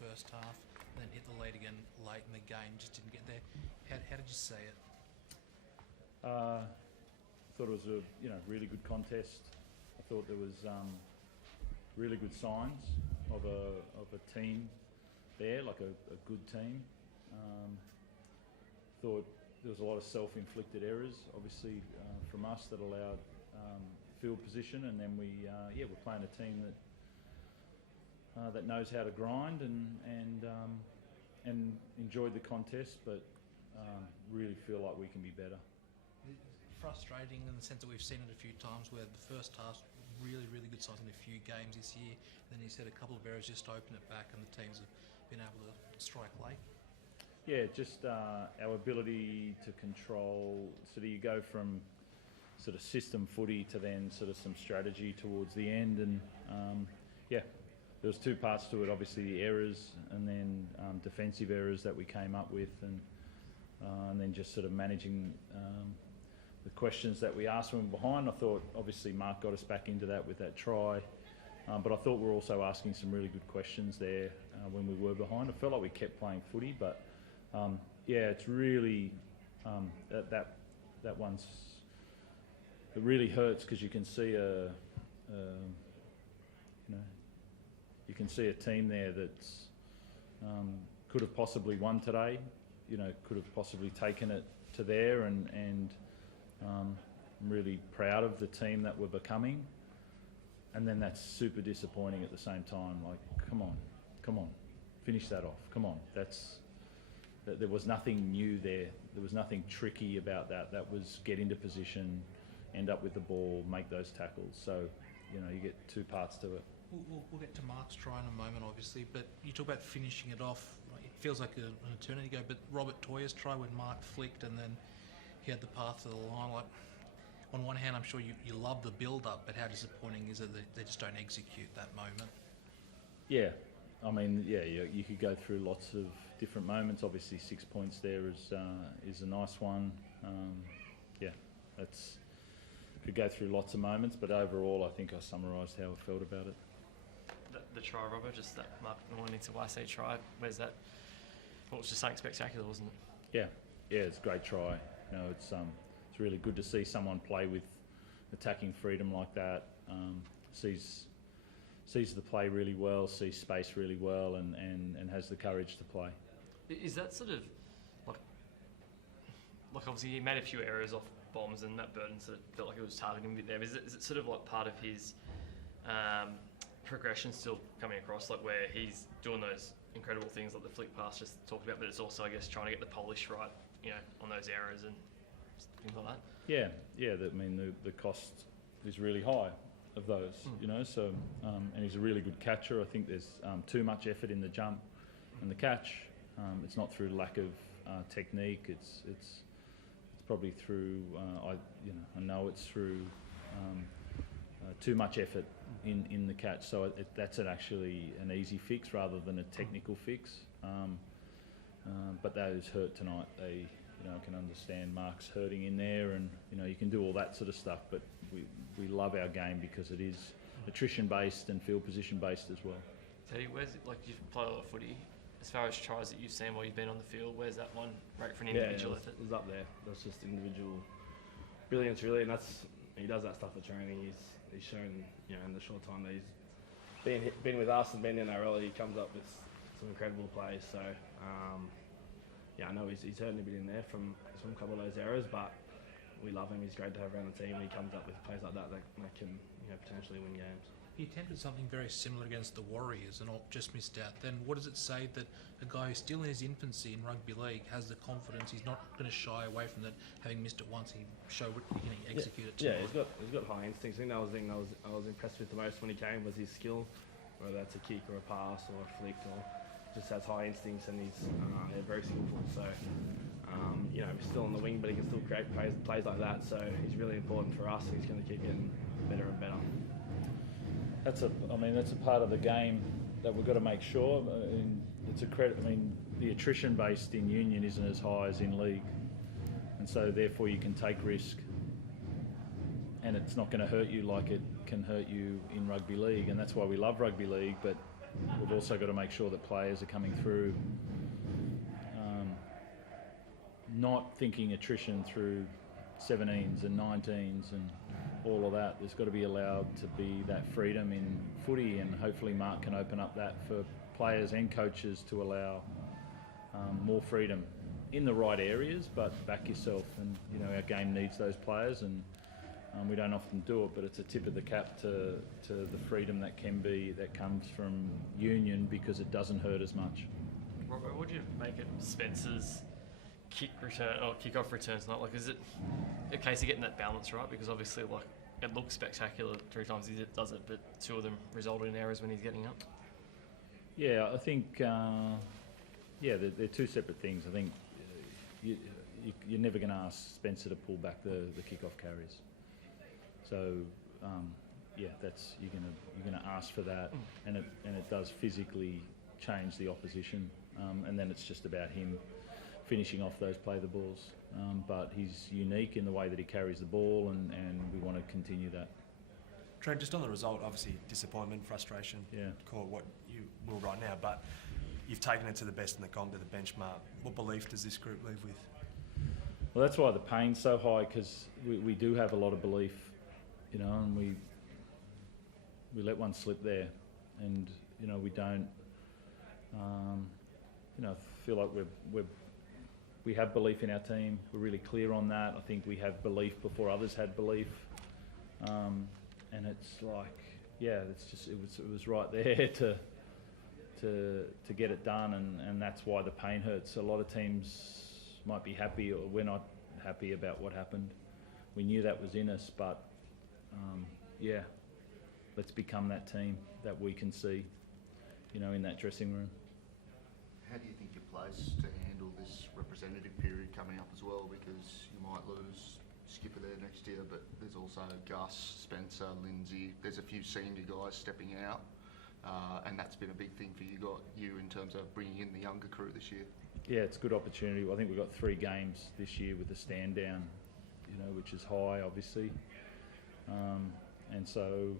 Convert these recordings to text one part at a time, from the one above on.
first half, and then hit the lead again late in the game, just didn't get there. How did you see it? Thought it was a really good contest. I thought there was really good signs of a team there, like a good team. Thought there was a lot of self-inflicted errors, obviously from us, that allowed field position, and then we're playing a team that knows how to grind and enjoyed the contest, but really feel like we can be better. Frustrating in the sense that we've seen it a few times where the first half's really, really good size in a few games this year, and then he's had a couple of errors just to open it back, and the teams have been able to strike late. Yeah, just our ability to control. So you go from sort of system footy to then sort of some strategy towards the end, and there was two parts to it. Obviously the errors, and then defensive errors that we came up with, and then just sort of managing the questions that we asked when we were behind. I thought obviously Mark got us back into that with that try, but I thought we were also asking some really good questions there when we were behind. I felt like we kept playing footy, but it's really that one's, it really hurts because you can see you can see a team there that's could have possibly won today, could have possibly taken it to there, and I'm really proud of the team that we're becoming. And then that's super disappointing at the same time. Like, come on, finish that off. Come on, there was nothing new there. There was nothing tricky about that. That was get into position, end up with the ball, make those tackles. So, you get two parts to it. We'll get to Mark's try in a moment, obviously, but you talk about finishing it off. It feels like an eternity ago, but Robert Toya's try when Mark flicked and then he had the path to the line. Like, on one hand, I'm sure you love the build-up, but how disappointing is it that they just don't execute that moment? Yeah, I mean, you could go through lots of different moments. Obviously, 6 points there is a nice one. Could go through lots of moments, but overall, I think I summarised how I felt about it. The try, Robbo, just that Mark wanting to YC try. Where's that? Well, it was just something spectacular, wasn't it? Yeah, it's a great try. It's really good to see someone play with attacking freedom like that. Sees the play really well, sees space really well, and has the courage to play. Is that sort of like obviously he made a few errors off bombs, and Matt Burton sort of felt like it was targeting a bit there. Is it sort of like part of his progression still coming across, like where he's doing those incredible things like the flick pass just talked about, but it's also, I guess, trying to get the polish right, on those errors and things like that? The cost is really high of those, so and he's a really good catcher. I think there's too much effort in the jump and the catch. It's not through lack of technique. It's probably through I know it's through too much effort in the catch. So that's actually an easy fix rather than a technical fix. But those hurt tonight. They can understand Mark's hurting in there, and you can do all that sort of stuff. But we love our game because it is attrition based and field position based as well. Teddy, where's it, like, you've played a lot of footy? As far as tries that you've seen while you've been on the field, where's that one rate for an individual effort? It was up there. That's just individual brilliance, really, and he does that stuff for training. He's shown, in the short time that he's been with us and been in NRL, he comes up with some incredible plays. So, I know he's hurting a bit in there from a couple of those errors, but we love him. He's great to have around the team, and he comes up with plays like that can potentially win games. He attempted something very similar against the Warriors and just missed out. Then what does it say that a guy who's still in his infancy in rugby league has the confidence, he's not going to shy away from that, having missed it once, he showed he can execute it too? Yeah, he's got high instincts. I think that was the thing I was impressed with the most when he came, was his skill, whether that's a kick or a pass or a flick, or just has high instincts, and he's very skillful. So, he's still on the wing, but he can still create plays like that. So he's really important for us. He's going to keep getting better and better. That's a part of the game that we've got to make sure. It's a credit. The attrition based in union isn't as high as in league, and so therefore you can take risk, and it's not going to hurt you like it can hurt you in rugby league, and that's why we love rugby league. But we've also got to make sure that players are coming through, not thinking attrition through 17s and 19s and all of that. There's got to be allowed to be that freedom in footy, and hopefully Mark can open up that for players and coaches to allow more freedom in the right areas, but back yourself. And our game needs those players, and we don't often do it, but it's a tip of the cap to the freedom that comes from union, because it doesn't hurt as much. Robbo, what do you make of Spencer's kick-off returns? Not is it a case of getting that balance right? Because obviously, it looks spectacular 3 times he does it, but 2 of them resulted in errors when he's getting up. Yeah, I think they're 2 separate things. I think you're never going to ask Spencer to pull back the kick-off carries. So that's you're gonna ask for that, and it does physically change the opposition, and then it's just about him finishing off those play the balls. But he's unique in the way that he carries the ball, and we want to continue that. Trent, just on the result, obviously disappointment, frustration, call it what you will right now, but you've taken it to the best in the comp, to the benchmark. What belief does this group leave with? Well, that's why the pain's so high, because we do have a lot of belief, and we let one slip there, and we don't feel like we have belief in our team. We're really clear on that. I think we have belief before others had belief, and it's it was right there to get it done, and that's why the pain hurts. A lot of teams might be happy, or we're not happy about what happened. We knew that was in us, but let's become that team that we can see, in that dressing room. How do you think you're placed to handle this representative period coming up as well? Because you might lose skipper there next year, but there's also Gus, Spencer, Lindsay. There's a few senior guys stepping out, and that's been a big thing for you in terms of bringing in the younger crew this year. Yeah, it's a good opportunity. I think we've got 3 games this year with the stand down, which is high, obviously. And so,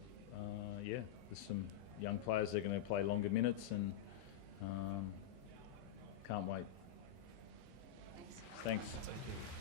there's some young players that are going to play longer minutes, and can't wait. Thanks. Thanks.